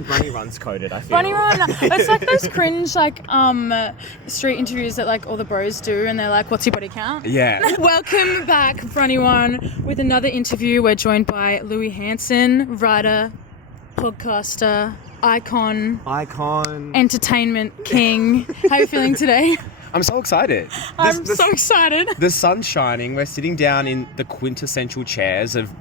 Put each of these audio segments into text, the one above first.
very Brunny Run's coded, I feel. Brunny Run. It's like those cringe, like, street interviews that, like, all the bros do, and they're like, what's your body count? Yeah. Welcome back, Brunny Run, with another interview. We're joined by Hanson, writer, podcaster, icon, entertainment king. How are you feeling today? I'm so excited. I'm so excited. The sun's shining. We're sitting down in the quintessential chairs of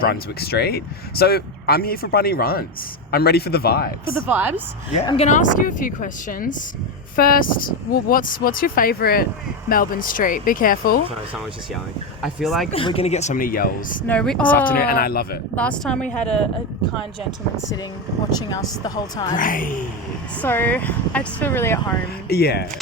Brunswick Street. So I'm here for Brunny Runs. I'm ready for the vibes. For the vibes? Yeah. I'm going to ask you a few questions. First, well, what's your favourite Melbourne street? Be careful. Sorry, someone's just yelling. I feel like we're going to get so many yells this afternoon, and I love it. Last time we had a kind gentleman sitting watching us the whole time. Great. So I just feel really at home. Yeah.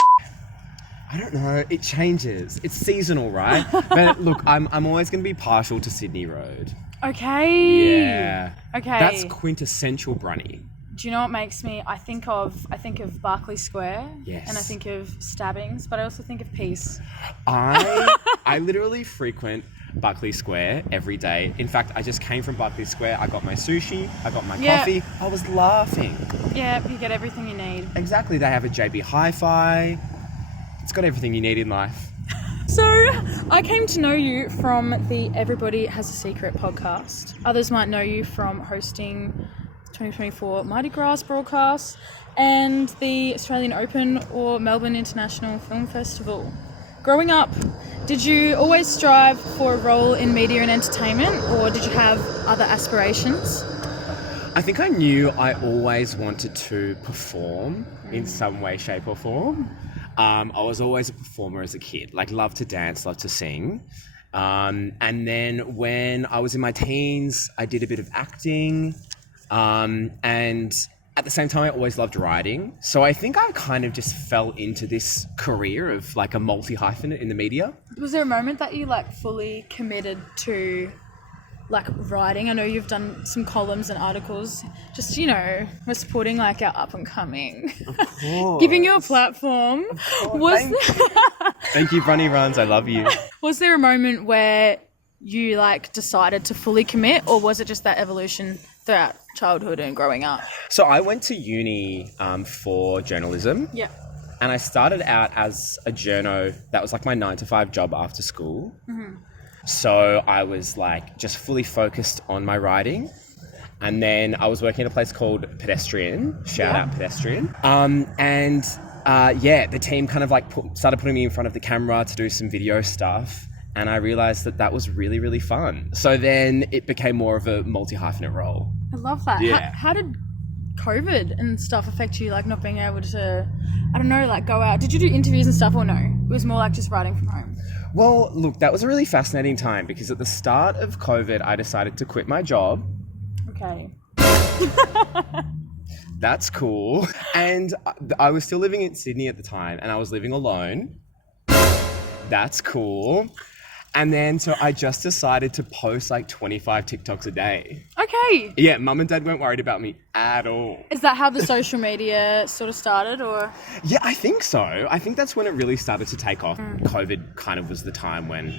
I don't know. It changes. It's seasonal, right? But look, I'm always going to be partial to Sydney Road. Okay. Yeah. Okay. That's quintessential Brunny. Do you know what makes me? I think of Berkeley Square. Yes. And I think of stabbings, but I also think of peace. I literally frequent Berkeley Square every day. In fact, I just came from Berkeley Square. I got my sushi. I got my coffee. I was laughing. Yeah, you get everything you need. Exactly. They have a JB Hi-Fi. It's got everything you need in life. So, I came to know you from the Everybody Has a Secret podcast. Others might know you from hosting 2024 Mardi Gras broadcast and the Australian Open or Melbourne International Film Festival. Growing up, did you always strive for a role in media and entertainment, or did you have other aspirations? I think I knew I always wanted to perform in some way, shape or form. I was always a performer as a kid, like loved to dance, loved to sing. And then when I was in my teens, I did a bit of acting. And at the same time, I always loved writing. So I think I kind of just fell into this career of like a multi-hyphenate in the media. Was there a moment that you like fully committed to like writing? I know you've done some columns and articles, just, you know, we're supporting like our up and coming, giving you a platform. Thank you, Brunny Runs. I love you. Was there a moment where you like decided to fully commit, or was it just that evolution throughout childhood and growing up? So I went to uni for journalism. Yeah. And I started out as a journo. That was like my 9-to-5 job after school. Mm-hmm. So I was like just fully focused on my writing. And then I was working at a place called Pedestrian, shout out Pedestrian. The team kind of like started putting me in front of the camera to do some video stuff. And I realized that was really, really fun. So then it became more of a multi-hyphenate role. I love that. Yeah. How did COVID and stuff affect you, like not being able to, I don't know, like go out? Did you do interviews and stuff, or no? It was more like just writing from home? Well, look, that was a really fascinating time because at the start of COVID, I decided to quit my job. Okay. That's cool. And I was still living in Sydney at the time, and I was living alone. That's cool. And then, so I just decided to post like 25 TikToks a day. Okay. Yeah, mum and dad weren't worried about me at all. Is that how the social media sort of started, or? Yeah, I think so. I think that's when it really started to take off. COVID kind of was the time when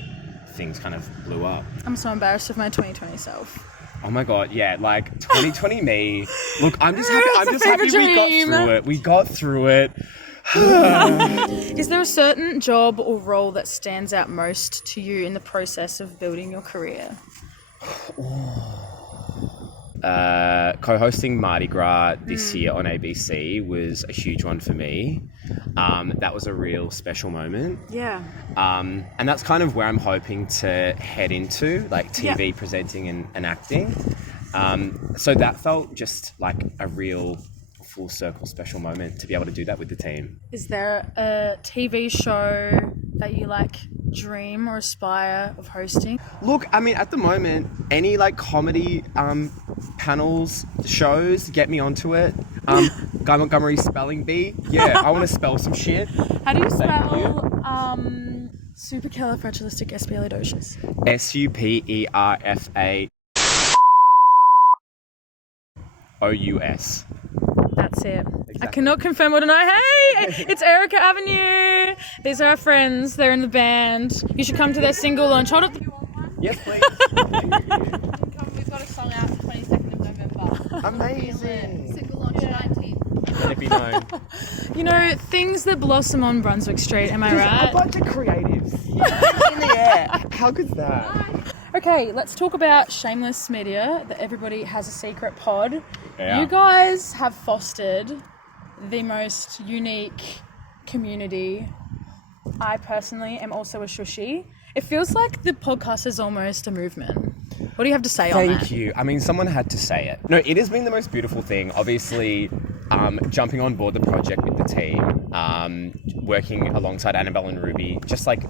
things kind of blew up. I'm so embarrassed of my 2020 self. Oh my God, yeah, like 2020 me. Look, I'm just happy we got through it. We got through it. Is there a certain job or role that stands out most to you in the process of building your career? Co-hosting Mardi Gras this year on ABC was a huge one for me. That was a real special moment. Yeah. And that's kind of where I'm hoping to head into, like TV presenting and acting. So that felt just like a real full circle special moment to be able to do that with the team. Is there a TV show that you like dream or aspire of hosting? Look, I mean, at the moment, any like comedy panels, shows, get me onto it. Guy Montgomery spelling bee. Yeah, I want to spell some shit. How do you spell supercalifragilisticexpialidocious? SUPERFAOUS. That's it. Exactly. I cannot confirm or deny. Hey, it's Erica Avenue. These are our friends. They're in the band. You should come to their single launch. Hold up. Yes, please. We've got a song out the 22nd of November. Amazing. Let it be known. You know, things that blossom on Brunswick Street, am I right? A bunch of creatives in the air. How good's that? Okay, let's talk about Shameless Media, the Everybody Has a Secret pod. Yeah. You guys have fostered the most unique community. I personally am also a shushi. It feels like the podcast is almost a movement. What do you have to say on that? Thank you. I mean, someone had to say it. No, it has been the most beautiful thing. Obviously, jumping on board the project with the team, working alongside Annabelle and Ruby, just like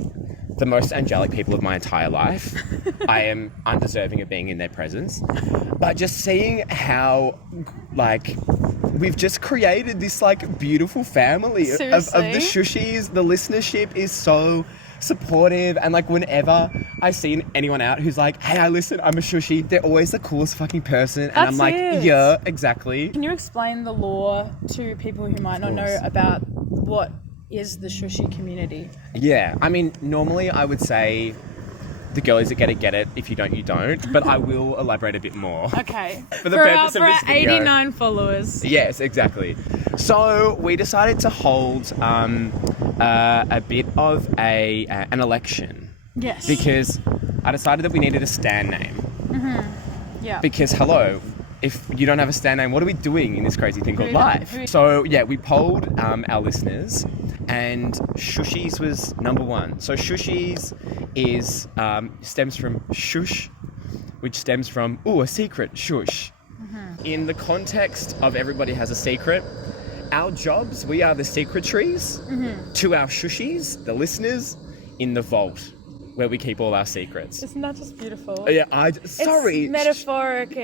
the most angelic people of my entire life. I am undeserving of being in their presence. But just seeing how, like, we've just created this, like, beautiful family of the Shushis. The listenership is so supportive, and, like, whenever I see anyone out who's like, hey, I listen, I'm a Shushi, they're always the coolest fucking person. And I'm like, yeah, exactly. Can you explain the lore to people who might not know about what is the Shushi community? Yeah, I mean, normally I would say the girlies that get it. If you don't, you don't. But I will elaborate a bit more. Okay. For the purpose of this our video. 89 followers. Yes, exactly. So we decided to hold a bit of an election. Yes. Because I decided that we needed a stan name. Mm-hmm. Yeah. Because, hello, if you don't have a stan name, what are we doing in this crazy thing called life? So, yeah, we polled our listeners, and Shushies was number one. So Shushies is stems from shush, which stems from, a secret, shush. Mm-hmm. In the context of Everybody Has a Secret, our jobs, we are the secretaries to our Shushies, the listeners, in the vault, where we keep all our secrets. Isn't that just beautiful? Yeah, sorry. It's metaphoric,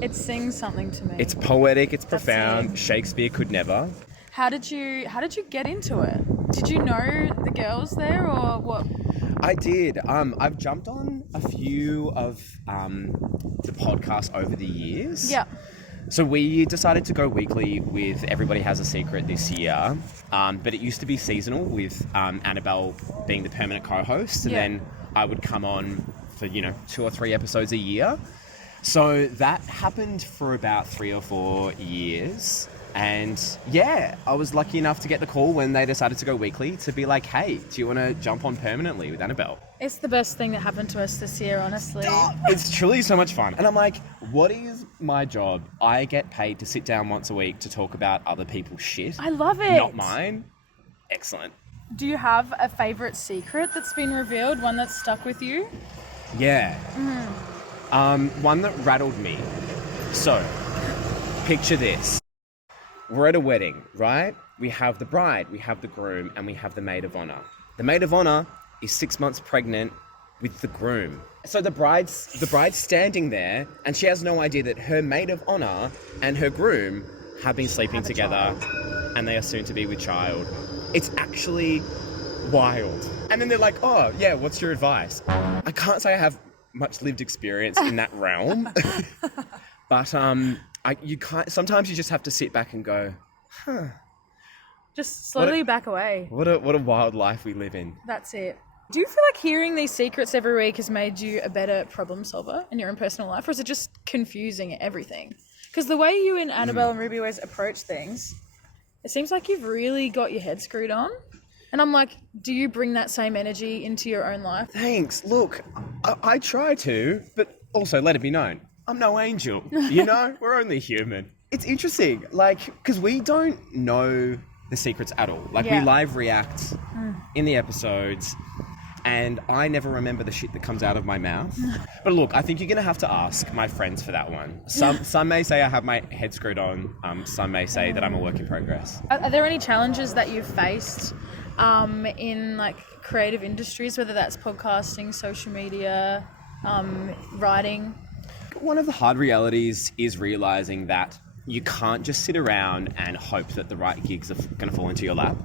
it sings something to me. It's poetic, it's profound. Shakespeare could never. How did you get into it? Did you know the girls there, or what? I did. I've jumped on a few of the podcasts over the years. Yeah. So we decided to go weekly with Everybody Has a Secret this year, but it used to be seasonal with Annabelle being the permanent co-host, and then I would come on for 2 or 3 episodes a year. So that happened for about 3 or 4 years. And yeah, I was lucky enough to get the call when they decided to go weekly to be like, hey, do you want to jump on permanently with Annabelle? It's the best thing that happened to us this year, honestly. It's truly so much fun. And I'm like, what is my job? I get paid to sit down once a week to talk about other people's shit. I love it. Not mine. Excellent. Do you have a favourite secret that's been revealed? One that's stuck with you? Yeah. One that rattled me. So, picture this. We're at a wedding, right? We have the bride, we have the groom, and we have the maid of honor. The maid of honor is 6 months pregnant with the groom. So the bride's standing there, and she has no idea that her maid of honor and her groom have been sleeping together, and they are soon to be with child. It's actually wild. And then they're like, oh, yeah, what's your advice? I can't say I have much lived experience in that realm, but you can't. Sometimes you just have to sit back and go, huh. Just slowly back away. What a wild life we live in. That's it. Do you feel like hearing these secrets every week has made you a better problem solver in your own personal life, or is it just confusing everything? Because the way you and Annabelle and Ruby always approach things, it seems like you've really got your head screwed on. And I'm like, do you bring that same energy into your own life? Thanks. Look, I try to, but also let it be known, I'm no angel. We're only human. It's interesting, like, because we don't know the secrets at all. Like, we live react in the episodes, and I never remember the shit that comes out of my mouth. But look, I think you're going to have to ask my friends for that one. Some may say I have my head screwed on. Some may say that I'm a work in progress. Are there any challenges that you've faced in, like, creative industries, whether that's podcasting, social media, writing? One of the hard realities is realizing that you can't just sit around and hope that the right gigs are going to fall into your lap.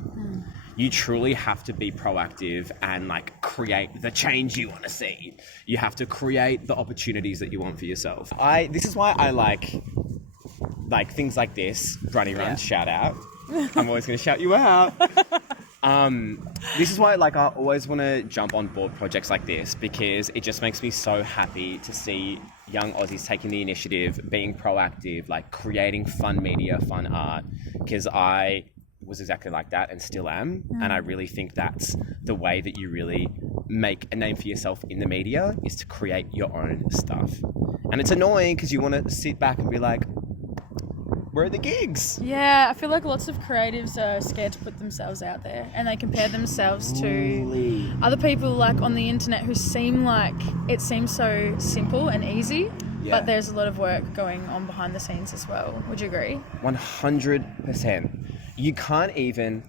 You truly have to be proactive and, like, create the change you want to see. You have to create the opportunities that you want for yourself. This is why I like things like this. Brunny Run, shout out. I'm always going to shout you out. This is why, like, I always want to jump on board projects like this, because it just makes me so happy to see young Aussies taking the initiative, being proactive, like creating fun media, fun art, because I was exactly like that and still am. And I really think that's the way that you really make a name for yourself in the media, is to create your own stuff. And it's annoying because you want to sit back and be like, where are the gigs? Yeah, I feel like lots of creatives are scared to put themselves out there, and they compare themselves to other people like on the internet who seem like it seems so simple and easy, but there's a lot of work going on behind the scenes as well. Would you agree? 100%. You can't even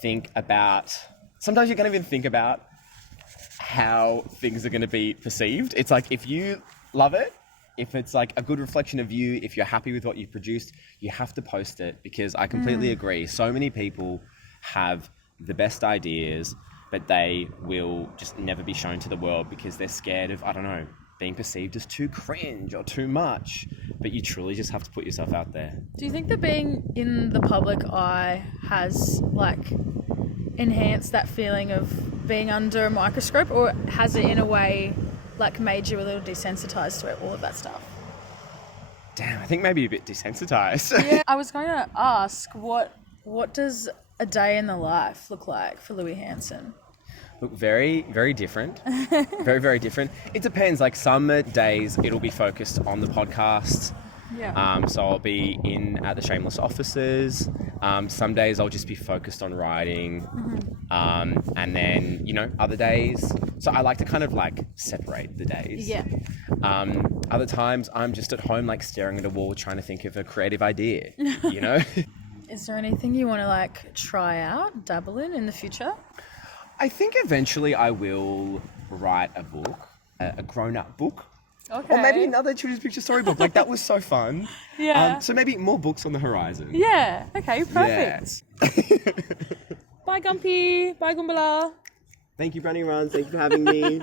think about, sometimes you can't even think about how things are going to be perceived. It's like, if you love it, if it's like a good reflection of you, if you're happy with what you've produced, you have to post it, because I completely agree. So many people have the best ideas, but they will just never be shown to the world because they're scared of, I don't know, being perceived as too cringe or too much. But you truly just have to put yourself out there. Do you think that being in the public eye has like enhanced that feeling of being under a microscope, or has it in a way like made you a little desensitized to all of that stuff? Damn, I think maybe a bit desensitized. Yeah, I was going to ask, what does a day in the life look like for Louis Hanson? Look, very, very different. Very, very different. It depends. Like some days it'll be focused on the podcast. Yeah. So I'll be in at the Shameless offices. Some days I'll just be focused on writing. And then, you know, other days. So I like to kind of like separate the days. Yeah. Other times I'm just at home, like staring at a wall, trying to think of a creative idea, you know? Is there anything you want to like try out, dabble in the future? I think eventually I will write a book, a grown-up book. Okay. Or maybe another children's picture storybook. Like, that was so fun. Yeah. So maybe more books on the horizon. Yeah. Okay, perfect. Yeah. Bye, Gumpy. Bye, Gumbala. Thank you, Brunny Run. Thank you for having me.